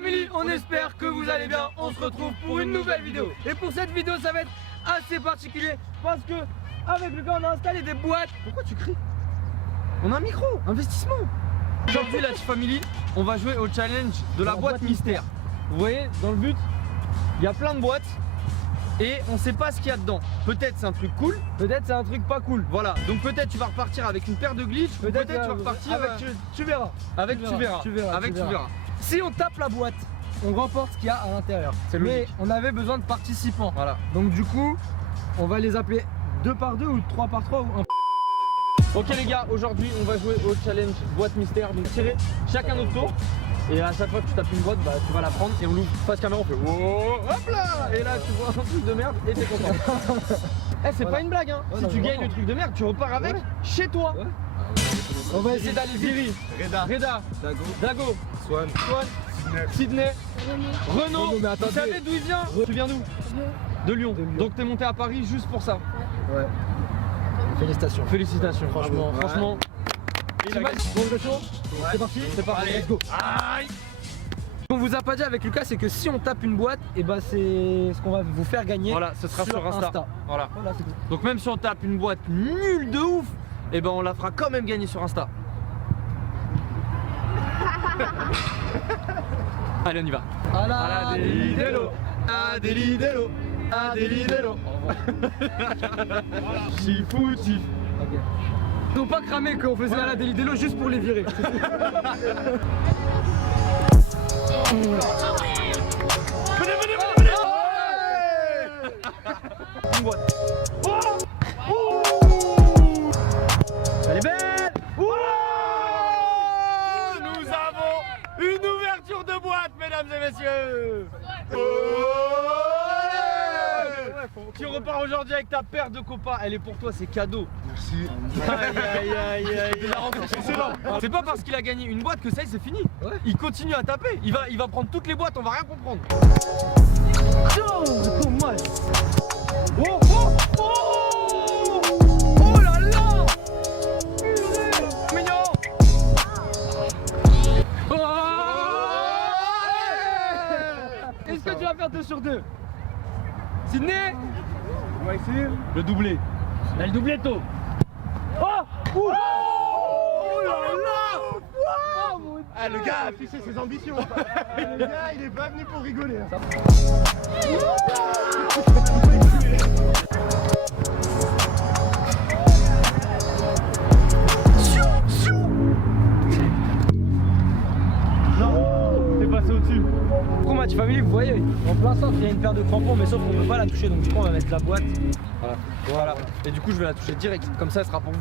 family, on espère que vous allez bien. On se retrouve pour une nouvelle vidéo. Et pour cette vidéo, ça va être assez particulier parce que avec Lucas, on a installé des boîtes. Pourquoi tu cries? On a un micro, investissement. Aujourd'hui, la family, on va jouer au challenge de la boîte mystère. Vous voyez, dans le but, il y a plein de boîtes et on sait pas ce qu'il y a dedans. Peut-être c'est un truc cool, peut-être c'est un truc pas cool. Voilà, donc peut-être tu vas repartir avec une paire de glitch, peut-être tu vas repartir avec tu verras. Avec tu verras. Si on tape la boîte, on remporte ce qu'il y a à l'intérieur. Mais on avait besoin de participants. Voilà. Donc du coup, on va les appeler 2 par 2 ou 3 par 3 ou 1. Ok les gars, aujourd'hui on va jouer au challenge boîte mystère. Donc tirez chacun notre tour. Et à chaque fois que tu tapes une boîte, bah, tu vas la prendre et on l'ouvre face caméra, on fait oh, hop là. Et là tu vois un truc de merde et t'es content. Eh c'est pas une blague hein. Si tu gagnes le truc de merde, tu repars avec chez toi. On va essayer d'aller Viri, Reda, Dago, Swan, Sydney, Renaud. Mais attends, vous savez d'où il vient? Tu viens d'où? De Lyon. Donc t'es monté à Paris juste pour ça. Ouais. Félicitations. Félicitations. Franchement. C'est parti. C'est parti. Allez, let's go. Aïe. Ce qu'on vous a pas dit avec Lucas, c'est que si on tape une boîte, et bah c'est ce qu'on va vous faire gagner. Voilà, ce sera sur Insta. Voilà c'est tout. Donc même si on tape une boîte nulle de ouf, et ben on la fera quand même gagner sur Insta. Allez, on y va. Adelidelo, Adelidelo, Adelidelo. Chifoutif. Ok. Ils n'ont pas cramé qu'on faisait à la Adelidelo juste pour les virer. Venez. Une boîte. Elle est belle. Nous avons une ouverture de boîte, mesdames et messieurs. Tu repars aujourd'hui avec ta paire de copains, elle est pour toi, c'est cadeau. Merci. Aïe. C'est pas parce qu'il a gagné une boîte que ça y est, c'est fini. Ouais. Il continue à taper, il va prendre toutes les boîtes, on va rien comprendre. Oh là là. Mignon. Est-ce que tu vas faire 2 sur 2? Sydney? On va essayer le doublé. Là, le doubletto. Oh là là. Ah, le gars a affiché ses ambitions. Le gars, il est pas venu pour rigoler. Passé au-dessus. Pour Match Family, vous voyez, en plein centre, il y a une paire de crampons, mais sauf qu'on ne peut pas la toucher, donc du coup on va mettre la boîte. Voilà. Et du coup je vais la toucher direct, comme ça elle sera pour vous.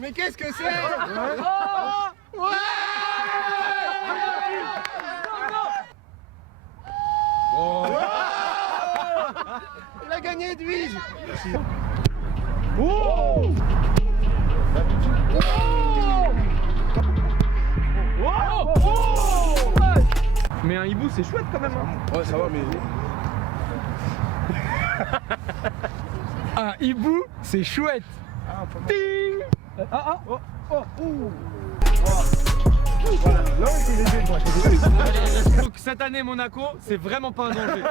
Mais qu'est-ce que c'est? Il a gagné Edwige. Mais un hibou c'est chouette quand même hein. Ouais ça va mais... Un hibou c'est chouette. Ting. Voilà, non c'est léger moi. Donc cette année Monaco c'est vraiment pas un danger.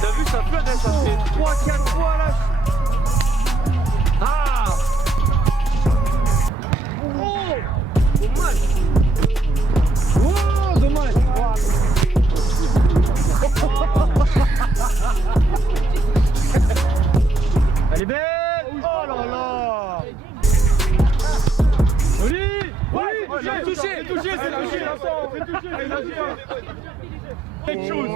T'as vu ça flotte, ça fait 3-4 fois là. Ah. Oh dommage. Oh dommage. Elle est belle. Oh là là. Oli. C'est touché, c'est touché. Quelque chose.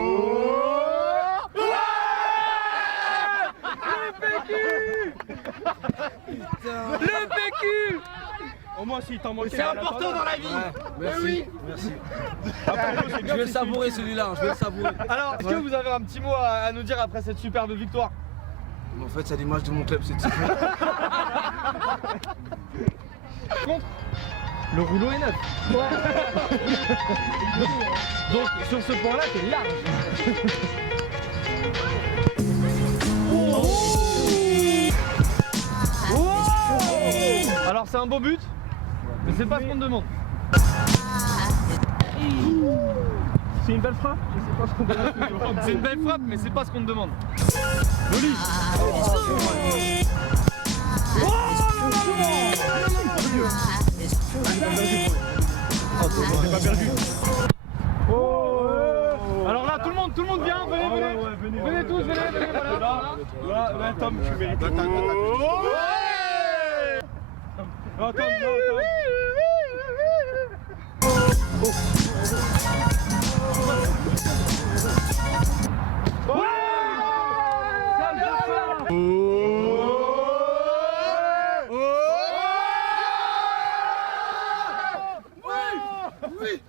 moi aussi, t'en manques. C'est important dans la vie. Merci. Merci. Je vais le savourer celui-là, je vais le savourer. Alors, est-ce que vous avez un petit mot à nous dire après cette superbe victoire? En fait, c'est à l'image de mon club, c'est type. Le rouleau est neuf. Donc, sur ce point-là, t'es large. Alors, c'est un beau but, mais c'est pas ce qu'on te demande. C'est une belle frappe? Je sais pas ce qu'on te demande. C'est une belle frappe, mais c'est pas ce qu'on te demande. Joli. Alors là, tout le monde vient, venez tous, venez, voilà. Là, Tom, tu mérites. Non, Tom, non,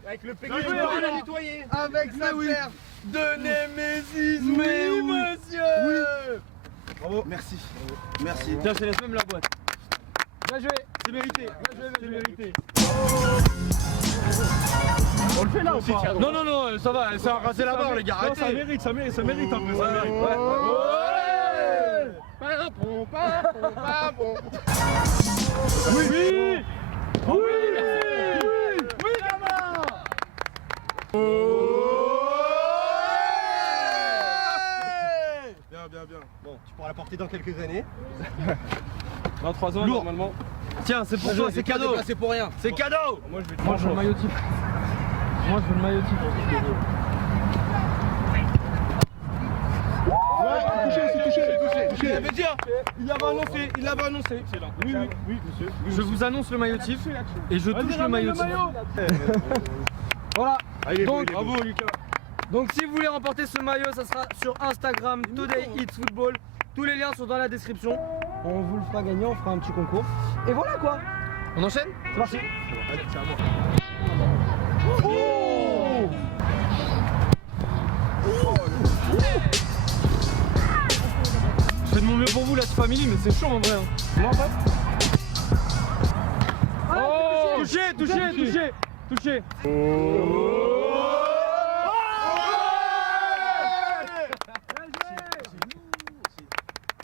avec le péché de nettoyer. Avec sa paire de Némésis. Mais oui, monsieur. Oui. Bravo. Merci. Merci. Tiens, je te laisse même la boîte. Bien joué. C'est mérité. C'est mérité. On le fait là ou pas? Non, non, non, ça va, c'est raser la barre, les gars. Non, ça mérite un peu. Ça mérite. Oui. Oui, gamin. Bien. Bon, tu pourras la porter dans quelques années. 23 ans, lourd. Normalement. Tiens, c'est pour toi, c'est cadeau. C'est pour rien. C'est cadeau. Moi je veux le maillot type. Moi je veux le maillot type. C'est touché. Il avait dit, il l'avait annoncé. Excellent. Oui, monsieur. Je vous annonce le maillot type et je touche le maillot type. Voilà. Donc, bravo Lucas. Donc si vous voulez remporter ce maillot, ça sera sur Instagram, Today It's Football. Tous les liens sont dans la description. On vous le fera gagner, on fera un petit concours. Et voilà quoi. On enchaîne? C'est parti. Allez, c'est à moi. Oh Je fais de mon mieux pour vous, la famille, mais c'est chaud en vrai. Non, en fait. Oh, touché.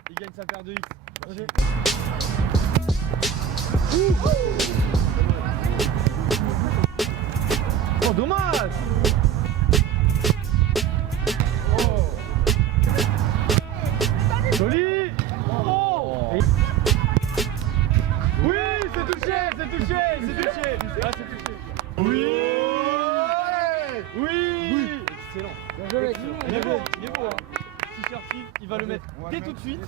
Il gagne sa paire de X. Oh, dommage. Joli. Oh. Oui, c'est touché. Ah, c'est touché. Oui. Excellent. Bien joué mec. Il est beau, hein. T-shirt, il va le mettre dès tout de suite.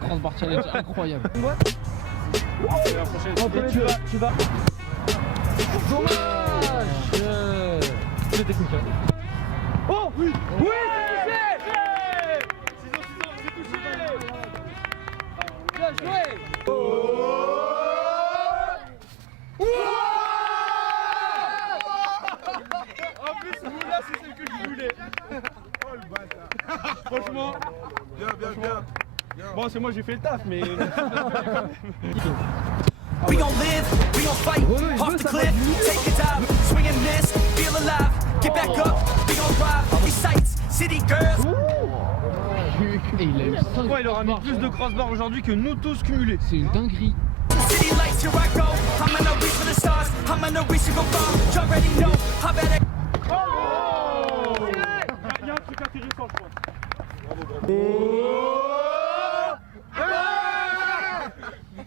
Grande challenge incroyable. Tu vas. Dommage. C'est technique. Oh oui, c'est touché. C'est touché. Bien joué. En plus, là, c'est celle que je voulais. Oh le bâtard. Franchement. Bien. Bon, c'est moi, j'ai fait le taf, mais. We gon' live, we gon' fight, off the cliff, take a dive, swing and miss, feel alive, get back up, we gon' drive, these sights, city girls. Et il a eu 5 Pourquoi il aura mis plus de crossbar aujourd'hui que nous tous cumulés? C'est une dinguerie. City lights, here I go, I'm on a reach for the stars, I'm on a reach to go far, you already know, how bad I... Oh! Il y a un truc intéressant, je crois.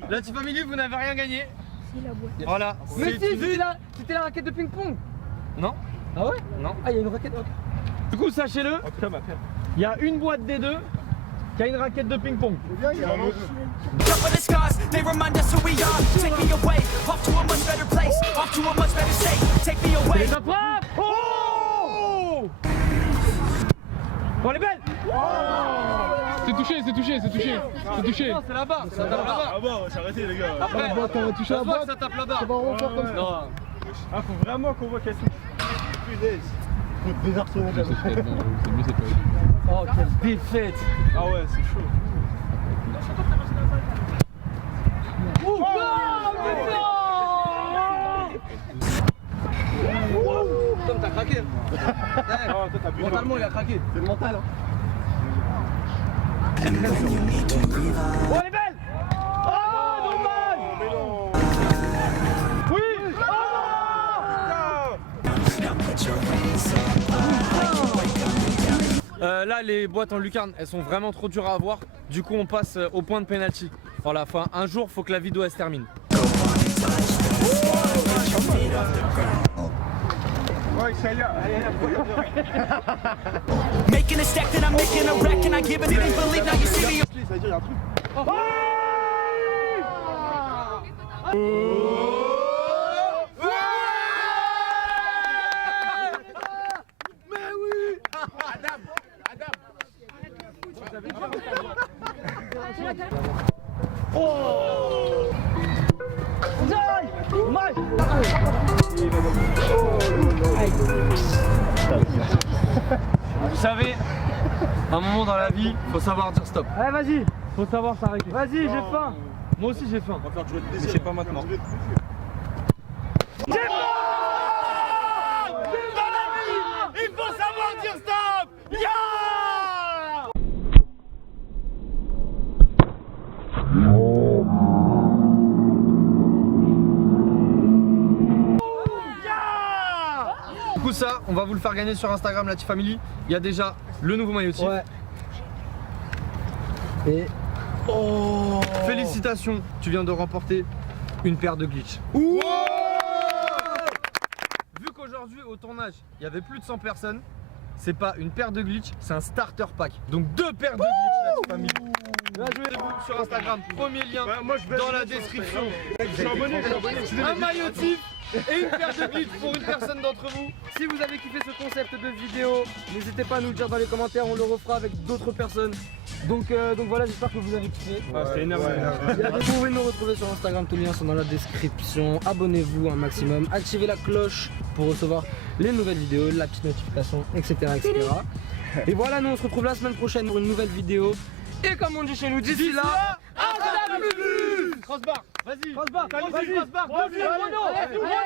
La Team Family, vous n'avez rien gagné. Voilà. Mais si, c'était la raquette de ping-pong. Non. Ah ouais? Non. Ah, il y a une raquette. Du coup, sachez-le, il y a une boîte des deux qui a une raquette de ping-pong. Top of the skies, they remind us who we are. Take me away, off to a much better place, off to a much better state. Take me away. Ça frappe. Oh! Bon, elle est belle. C'est touché, c'est touché, c'est touché. C'est touché. Non, c'est là-bas, ça tape là-bas. Ah bon, j'ai arrêté les gars. Après, Ah, t'as touché ça la se voit boîte. que ça tape là-bas. Ça va refaire comme ça. Non. Ah, faut vraiment qu'on voit qu'elle C'est mieux, c'est pas. Oh, quelle défaite. Ah ouais, c'est chaud. Tom, t'as craqué. Ah, toi, t'as bu. Mentalement, il a craqué. C'est le mental. Hein. Oh, elle est belle. Oh, normal. Mais non. Oui. Là, les boîtes en lucarne, elles sont vraiment trop dures à avoir. Du coup, on passe au point de penalty. Voilà, enfin, un jour, faut que la vidéo elle se termine. Making a stack, then I'm making a wreck, and I give it, didn't believe, now you see me. Ça veut dire, il y a un truc. Vous savez, à un moment dans la vie, faut savoir dire stop. Allez, vas-y. Faut savoir s'arrêter. Vas-y, j'ai faim. Moi aussi, j'ai faim. On va faire jouer de plaisir. Mais c'est pas maintenant. Il faut savoir dire stop. Yeah. Du coup, ça, on va vous le faire gagner sur Instagram, la T-Family. Il y a déjà le nouveau maillot T. Ouais. Et. Oh. Félicitations, tu viens de remporter une paire de glitch. Ouh. Vu qu'aujourd'hui au tournage il y avait plus de 100 personnes, c'est pas une paire de glitch, c'est un starter pack. Donc 2 paires de glitch, la famille. Jouez-vous sur Instagram, premier lien dans la description. Je suis abonné, Un maillot type et une paire de glitch pour une personne d'entre vous. Si vous avez kiffé ce concept de vidéo, n'hésitez pas à nous le dire dans les commentaires, on le refera avec d'autres personnes. Donc voilà, j'espère que vous avez kiffé. C'est énorme. Vous pouvez nous retrouver sur Instagram, tous les liens sont dans la description. Abonnez-vous un maximum, activez la cloche pour recevoir les nouvelles vidéos, la petite notification, etc. etc. Et voilà, nous on se retrouve la semaine prochaine pour une nouvelle vidéo. Et comme on dit chez nous, d'ici là, à la plus vue. Crossbar, vas-y. Crossbar, Vas-y, vas-y. crossbar, Vas-y, vas-y. Renaud. Allez, Renaud.